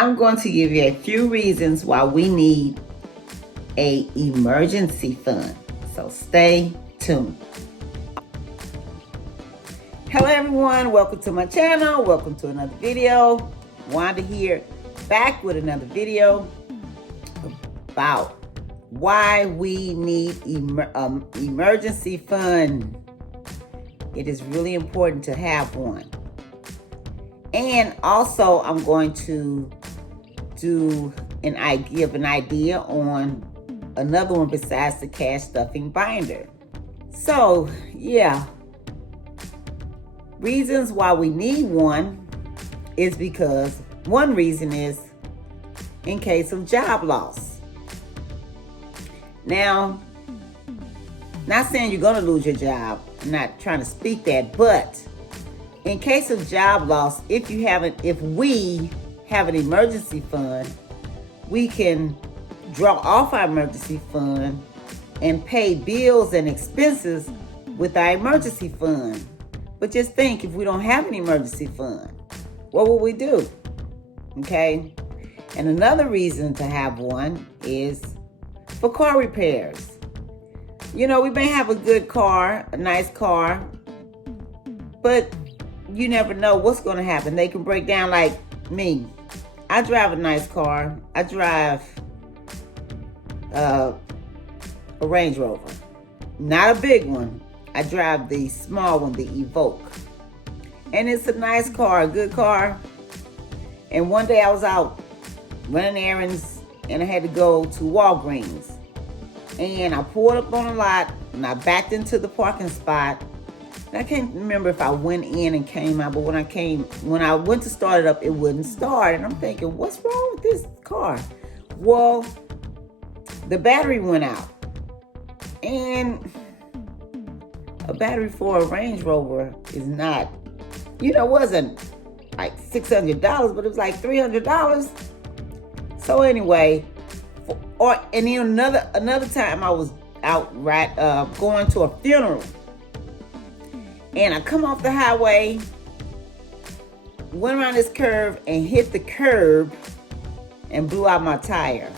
I'm going to give you a few reasons why we need an emergency fund. So stay tuned. Hello everyone, welcome to my channel. Welcome to another video. Wanda here, back with another video about why we need emergency fund. It is really important to have one. And also I'm going to give an idea on another one besides the cash stuffing binder. So yeah, reasons why we need one is because one reason is in case of job loss. Now, not saying you're gonna lose your job, I'm not trying to speak that, but in case of job loss, if we have an emergency fund, we can draw off our emergency fund and pay bills and expenses with our emergency fund. But just think, if we don't have an emergency fund, what will we do? Okay? And another reason to have one is for car repairs. You know, we may have a good car, a nice car, but you never know what's going to happen. They can break down. Like me, I drive a nice car. I drive a Range Rover, not a big one. I drive the small one, the Evoque, and it's a nice car, a good car. And one day I was out running errands and I had to go to Walgreens, and I pulled up on a lot and I backed into the parking spot. I can't remember if I went in and came out, but when I went to start it up, it wouldn't start. And I'm thinking, what's wrong with this car? Well, the battery went out. And a battery for a Range Rover is not, wasn't like $600, but it was like $300. So anyway, and then another time I was out going to a funeral. And I come off the highway, went around this curve and hit the curb and blew out my tire.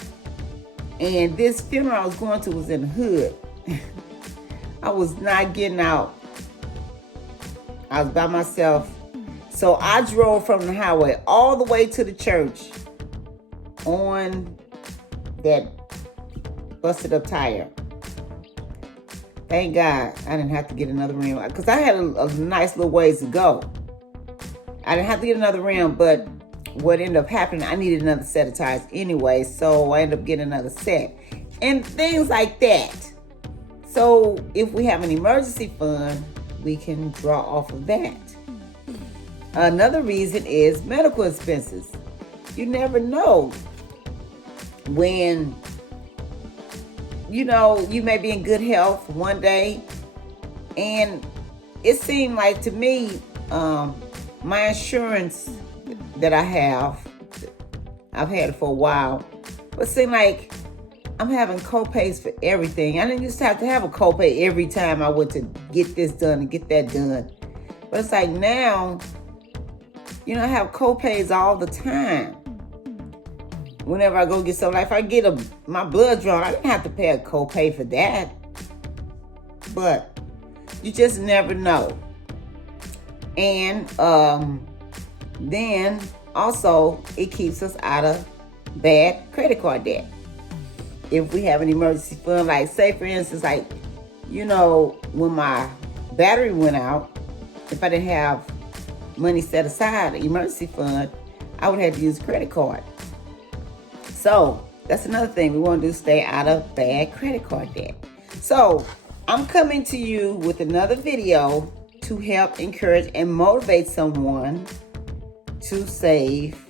And this funeral I was going to was in the hood. I was not getting out. I was by myself. So I drove from the highway all the way to the church on that busted up tire. Thank God I didn't have to get another rim, because I had a nice little ways to go. I didn't have to get another rim, but what ended up happening, I needed another set of tires anyway, so I ended up getting another set. And things like that. So if we have an emergency fund, we can draw off of that. Another reason is medical expenses. You never know when you may be in good health one day. And it seemed like to me, my insurance that I've had it for a while, but it seemed like I'm having co-pays for everything. I didn't used to have a co-pay every time I went to get this done and get that done. But it's like now, I have co-pays all the time. Whenever I go get something, like if I get my blood drawn, I didn't have to pay a copay for that. But you just never know. And then also it keeps us out of bad credit card debt. If we have an emergency fund, like say for instance, like when my battery went out, if I didn't have money set aside, an emergency fund, I would have to use a credit card. So that's another thing we want to do, stay out of bad credit card debt. So I'm coming to you with another video to help encourage and motivate someone to save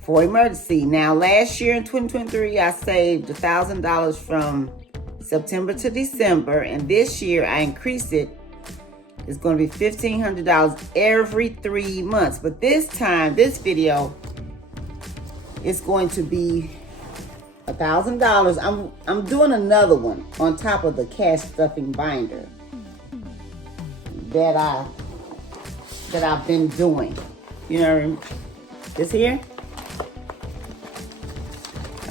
for emergency. Now, last year in 2023, I saved $1,000 from September to December. And this year I increased it. It's going to be $1,500 every 3 months. But this time, this video, it's going to be $1,000. I'm doing another one on top of the cash stuffing binder that I've been doing. You know, this here,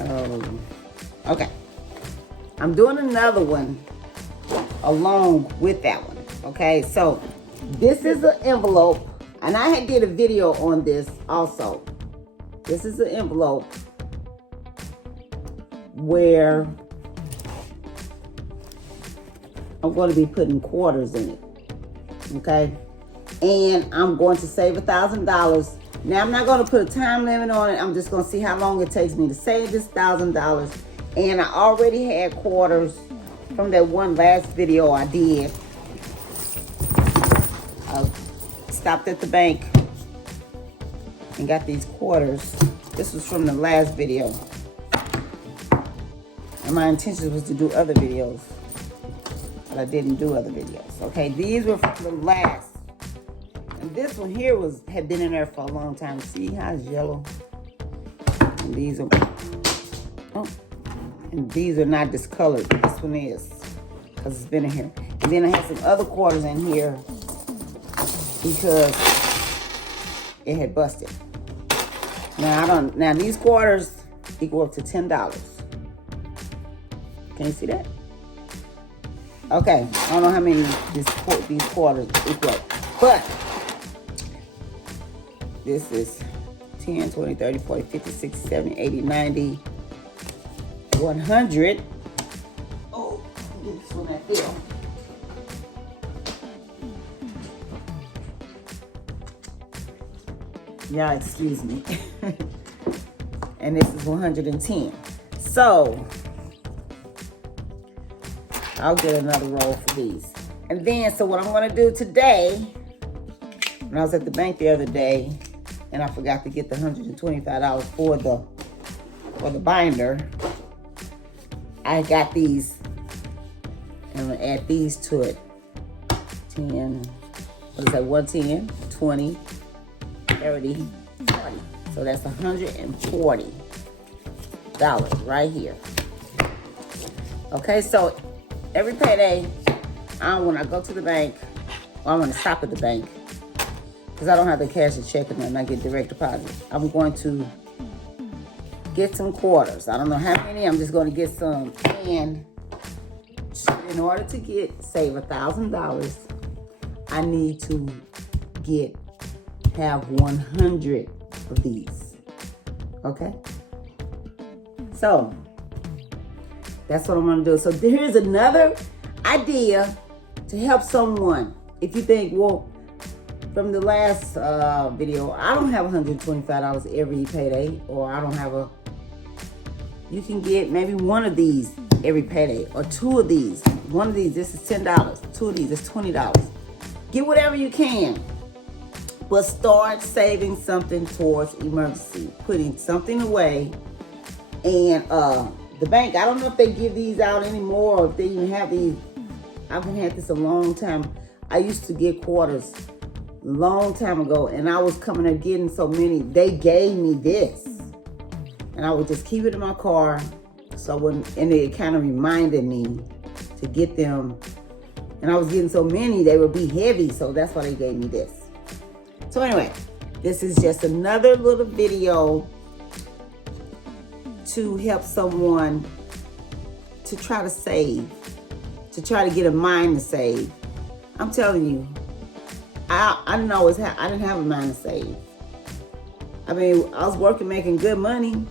Okay. I'm doing another one along with that one. Okay, so this is an envelope, and I had did a video on this also. This is an envelope where I'm going to be putting quarters in it. Okay, and I'm going to save $1,000. Now I'm not going to put a time limit on it. I'm just going to see how long it takes me to save this $1,000. And I already had quarters from that one last video I did. I stopped at the bank and got these quarters. This was from the last video. And my intention was to do other videos, but I didn't do other videos. Okay, these were from the last. And this one here had been in there for a long time. See how it's yellow? And these are, oh, and these are not discolored. This one is, because it's been in here. And then I had some other quarters in here because it had busted. Now these quarters equal up to $10. Can you see that? Okay, I don't know how many these quarters equal, but this is 10, 20, 30, 40, 50, 60, 70, 80, 90, 100. Oh, get this one that bill. Yeah, excuse me. And this is 110. So I'll get another roll for these. And then, so what I'm going to do today, when I was at the bank the other day, and I forgot to get the $125 for the binder, I got these, and I'm going to add these to it. 10, what is that, 110, 20, 30, 40. So that's $140 right here. Okay, so every payday, when I go to the bank, or I want to stop at the bank, because I don't have the cash to check and I get direct deposit, I'm going to get some quarters. I don't know how many, I'm just going to get some. And in order to save $1,000, I need to have 100 of these. Okay? So that's what I'm going to do. So here's another idea to help someone. If you think, well, from the last video, I don't have $125 every payday, or I don't have you can get maybe one of these every payday, or two of these. One of these, this is $10. Two of these is $20. Get whatever you can, but start saving something towards emergency, putting something away. And the bank, I don't know if they give these out anymore, or if they even have these. I've had this a long time. I used to get quarters a long time ago, and I was coming and getting so many. They gave me this, and I would just keep it in my car, so and it kind of reminded me to get them. And I was getting so many, they would be heavy, so that's why they gave me this. So anyway, this is just another little video to help someone to try to save, to try to get a mind to save. I'm telling you, I didn't have a mind to save. I mean, I was working, making good money,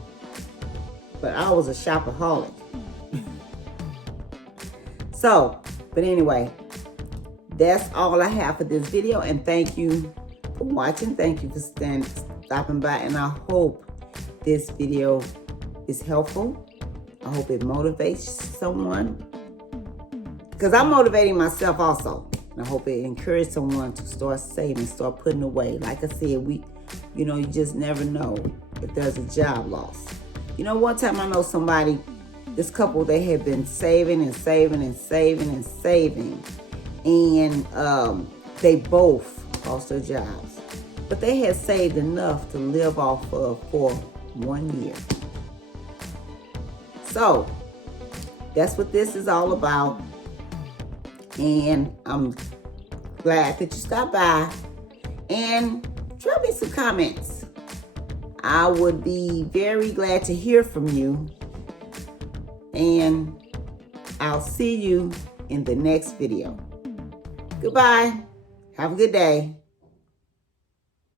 but I was a shopaholic. So, but anyway, that's all I have for this video, and thank you for watching. Thank you for stopping by, and I hope this video is helpful. I hope it motivates someone, because I'm motivating myself also. And I hope it encourages someone to start saving, start putting away. Like I said, you just never know if there's a job loss. One time I know somebody, this couple, they had been saving and saving and saving and saving, and they both lost their jobs. But they had saved enough to live off of for 1 year. So that's what this is all about. And I'm glad that you stopped by, and drop me some comments. I would be very glad to hear from you. And I'll see you in the next video. Goodbye. Have a good day.